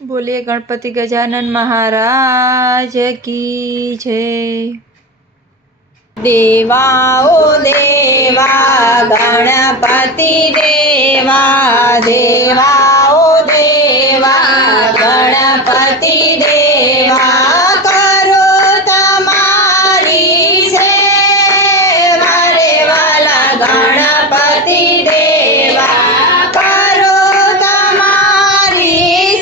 बोलिए गणपति गजानन महाराज की जय। देवा ओ देवा गणपति देवा, देवा ओ देवा गणपति देवा, करो तमारी सेवा रे वाला गणपति देवा, करो तमारी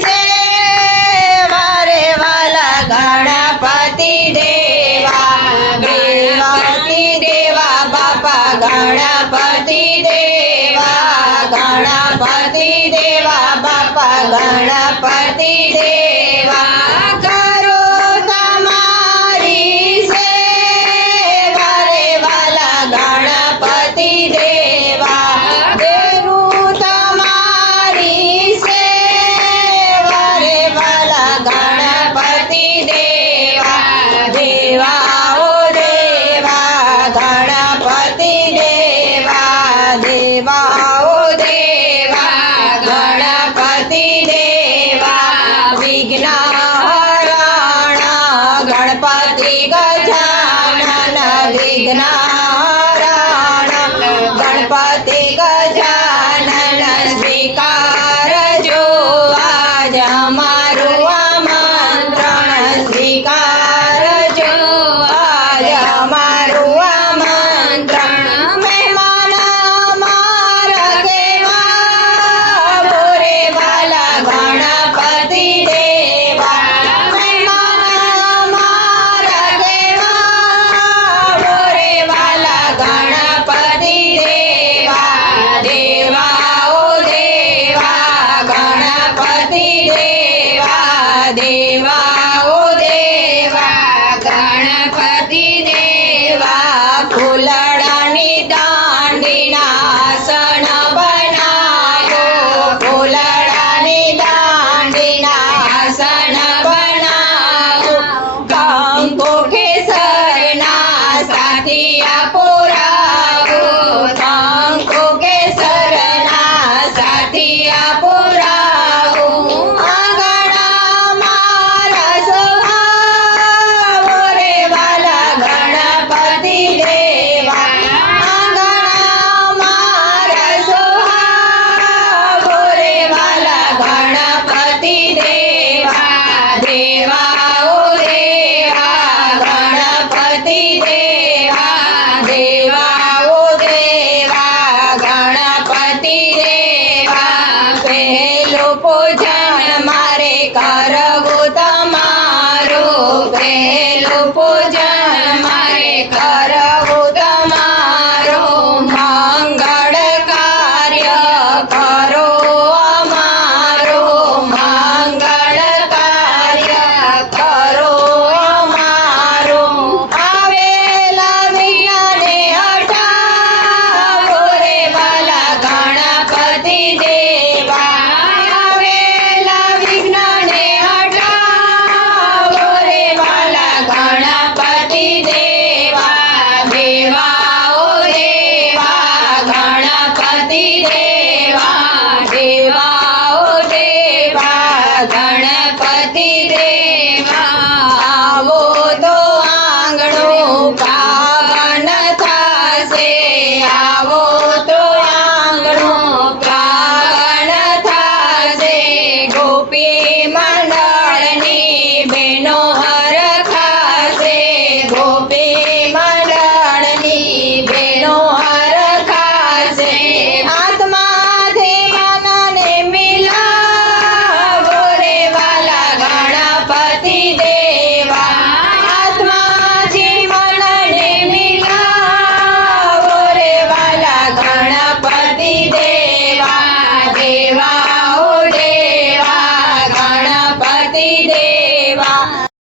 सेवा रे वाला गणपति देवा, गणपति देवा बापा गणपति देवा, गणपति देवा बापा गणपति देवा, करो तमारी सेवा रे वाला गणपति देवा, करूं तमारी सेवा रे वाला गणपति देवा, देवा ओ देवा गणपति देवा, देवा ओ देवा गणपति देवा, विघ्नहरण गणपति गजानन, विघ्नहरण गणपति गजानन, स्वीकार जो आज हमाરું आमंत्रण, स्वीकार जो आज हमाરું आमंत्रण, મહેમાન અમારા કેવા બોરે વાલા ગણપતિ દેવા, મહેમાન અમારા કેવા બોરે વાલા ગણપતિ દેવા, દેવા ઓ દેવા ગણપતિ દેવા, દેવા ઓ દેવા ગણપતિ દેવા, ફૂલડાની દાંડીના આસન બનાવો, ફૂલડાની દાંડીના આસન બનાવો, કંકુ કેસરના સાથિયા પુરાવો, કંકુ કેસરના સાથિયા પુરાવો, આંગણામાં રસ આવો રે વાલા ગણપતિ દેવા, આંગણામાં રસ આવો રે વાલા ગણપતિ દેવા, દેવા ઓ દેવા ગણપતિ દેવા, દેવા ઓ દેવા ગણપતિ દેવા, પહેલું પૂજન મારે કરવું તમારું, પહેલું પૂજન મારે કરવું તમારું, મંગળ કાર્ય કરો અમારું, મંગળ કાર્ય કરો અમારું, આવેલા વિઘ્નને હટાવો રે વાલા ગણપતિ દેવા, આવેલા વિઘ્નને હટાવો રે વાલા ગણપતિ દેવા, દેવા ઓ દેવા ગણપતિ દેવા, દેવા ઓ દેવા ગણપતિ દેવા, આવો તો આંગણું પાવન થશે, આવો તો આંગણું પાવન થશે, ગોપી મંડળની બેનો હરખાશે, ગોપી મંડળની બેનો હરખાશે, આત્માથી મનને મિલાવો રે વાલા ગણપતિ દેવા, આત્માથી મનને મિલાવો રે વાલા ગણપતિ